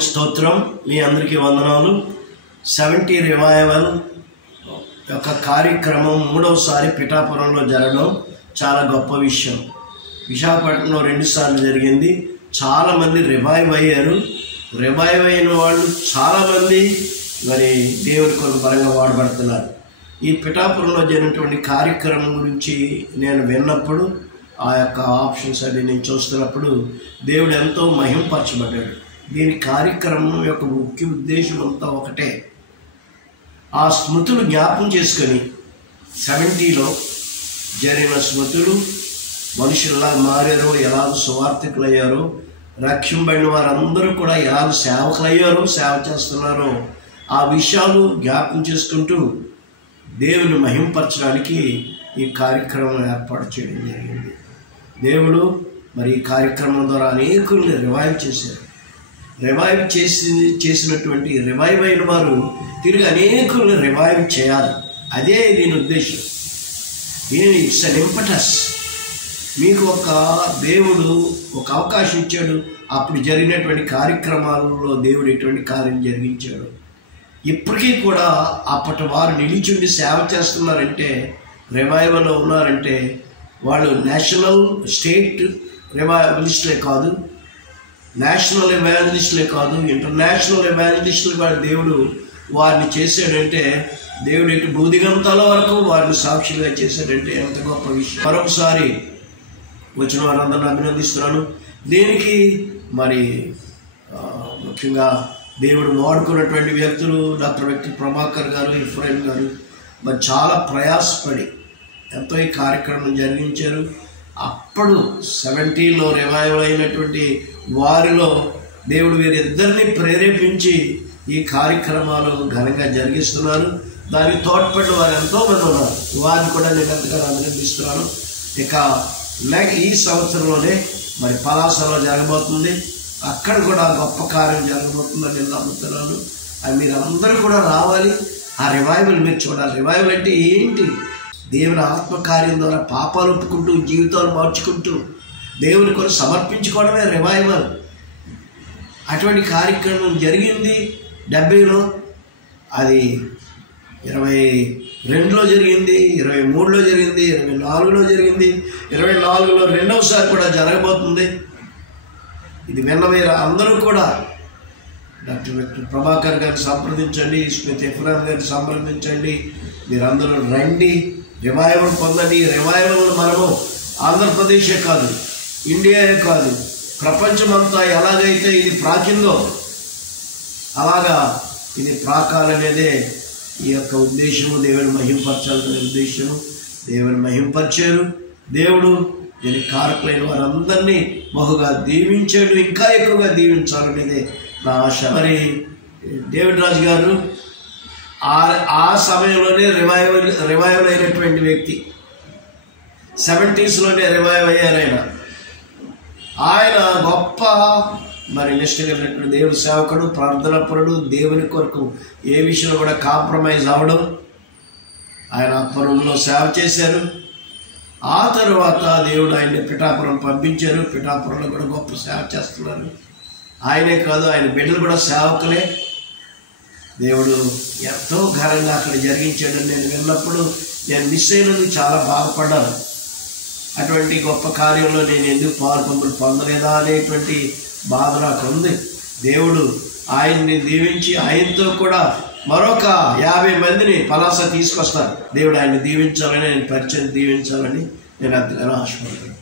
దేవునికి స్తోత్రం. మీ అందరికీ వందనాలు. 70 రివైవల్ యొక్క కార్యక్రమం మూడవసారి పిఠాపురంలో జరగడం చాలా గొప్ప విషయం. విశాఖపట్నంలో 2 సార్లు జరిగింది. చాలామంది రివైవ్ అయ్యారు. రివైవ్ అయిన వాళ్ళు చాలామంది మరి దేవుని కొరకు బలంగా వాడబడుతున్నారు. ఈ పిఠాపురంలో జరిగినటువంటి కార్యక్రమం గురించి నేను విన్నప్పుడు, ఆ యొక్క ఆప్షన్స్ అవి నేను చూస్తున్నప్పుడు దేవుడు ఎంతో మహింపరచబడ్డాడు. దీని కార్యక్రమం యొక్క ముఖ్య ఉద్దేశం అంతా ఒకటే. ఆ స్మృతులు జ్ఞాపం చేసుకొని 70లో జరిగిన స్మృతులు, మనుషుల్లా మారారో, ఎలా సువార్థికులు అయ్యారో, రక్షింపబడిన వారందరూ కూడా ఎలా సేవకులు అయ్యారో, సేవ చేస్తున్నారో, ఆ విషయాలు జ్ఞాపం చేసుకుంటూ దేవుని మహింపరచడానికి ఈ కార్యక్రమం ఏర్పాటు చేయడం జరిగింది. దేవుడు మరి ఈ కార్యక్రమం ద్వారా అనేకుల్ని రివైవ్ చేశారు. రివైవ్ చేసినటువంటి రివైవ్ అయిన వారు తిరిగి అనేకుల్ని రివైవ్ చేయాలి. అదే దీని ఉద్దేశం. It's an impetus. మీకు ఒక దేవుడు ఒక అవకాశం ఇచ్చాడు. అప్పుడు జరిగినటువంటి కార్యక్రమాలలో దేవుడు ఎటువంటి కార్యం జరిగించాడు. ఇప్పటికీ కూడా అప్పటి వారు నిలిచుండి సేవ చేస్తున్నారంటే, రివైవల్లో ఉన్నారంటే, వాళ్ళు నేషనల్ స్టేట్ రివైవలిస్టులే కాదు, నేషనల్ ఎవాంజలిస్టులే కాదు, ఇంటర్నేషనల్ ఎవాంజలిస్టులు కూడా దేవుడు వారిని చేశాడంటే, దేవుడు ఇటు భూదిగంతాల వరకు వారిని సాక్షులుగా చేశాడంటే ఎంత గొప్ప విషయం. మరొకసారి వచ్చిన వారందరిని అభినందిస్తున్నాను. దీనికి మరి ముఖ్యంగా దేవుడు వాడుకున్నటువంటి వ్యక్తులు డాక్టర్ ప్రభాకర్ గారు, ఇఫ్రాయిం గారు మరి చాలా ప్రయాసపడి ఎంతో ఈ కార్యక్రమం జరిగించారు. అప్పుడు 70లో రివైవల్ అయినటువంటి వారిలో దేవుడు వీరిద్దరిని ప్రేరేపించి ఈ కార్యక్రమాలు ఘనంగా జరిగిస్తున్నారు. దానికి తోడ్పడిన వారు ఎంతోమంది ఉన్నారు. వారిని కూడా నేను ఎంతగానో అభినందిస్తున్నాను. ఇక ఈ సంవత్సరంలోనే మరి పలాసలో జరగబోతుంది. అక్కడ కూడా గొప్ప కార్యం జరగబోతుందని నేను నమ్ముతున్నాను. అది మీరు అందరూ కూడా రావాలి. ఆ రివైవల్ మీరు చూడాలి. రివైవల్ అంటే ఏంటి? దేవుని ఆత్మకార్యం ద్వారా పాపాలు ఒప్పుకుంటూ, జీవితాలు మార్చుకుంటూ దేవుని కొరకు సమర్పించుకోవడమే రివైవల్. అటువంటి కార్యక్రమం జరిగింది 70లో, అది 22లో జరిగింది, 23లో జరిగింది, 24లో జరిగింది, 24లో రెండవసారి కూడా జరగబోతుంది. ఇది విన్నవేర అందరూ కూడా డాక్టర్ ప్రభాకర్ గారిని సంప్రదించండి, స్మిత్ ఎఫ్రాన్ గారిని సంప్రదించండి. మీరందరూ రండి, రివైవల్ పొందండి. రివైవల్ మనము ఆంధ్రప్రదేశే కాదు, ఇండియాయే కాదు, ప్రపంచమంతా ఎలాగైతే ఇది ప్రాకిందో అలాగా ఇది ప్రాకాలనేదే ఈ యొక్క ఉద్దేశము. దేవుని మహింపరచాలనే ఉద్దేశము. దేవుని మహింపరిచారు. దేవుడు దీని కారకులైన వారందరినీ బహుగా దీవించాడు. ఇంకా ఎక్కువగా దీవించాలనేదే నా ఆశ. మరి డేవిడ్ రాజు గారు ఆ సమయంలోనే రివైవల్ అయినటువంటి వ్యక్తి. 70sలోనే రివైవ్ అయ్యారు. ఆయన గొప్ప మరి నిష్ఠగలిగినటువంటి దేవుని సేవకుడు, ప్రార్థనాపరుడు, దేవుని కొరకు ఏ విషయంలో కూడా కాంప్రమైజ్ అవ్వడం. ఆయన అప్పరంలో సేవ చేశారు. ఆ తరువాత దేవుడు ఆయన్ని పిఠాపురం పంపించారు. పిఠాపురంలో కూడా గొప్ప సేవ చేస్తున్నారు. ఆయనే కాదు, ఆయన బిడ్డలు కూడా సేవకులే. దేవుడు ఎంతో ఘనంగా అక్కడ జరిగించాడని నేను విన్నప్పుడు నేను మిస్ అయినందుకు చాలా బాధపడ్డాను. అటువంటి గొప్ప కార్యంలో నేను ఎందుకు పాల్పొందులు పొందలేదా అనేటువంటి బాధ నాకు ఉంది. దేవుడు ఆయన్ని దీవించి ఆయనతో కూడా మరొక 50 మందిని పలాస తీసుకొస్తారు. దేవుడు ఆయన్ని దీవించాలని, ఆయన పరిచయం దీవించాలని నేను అంతగానో ఆశపడ్డాను.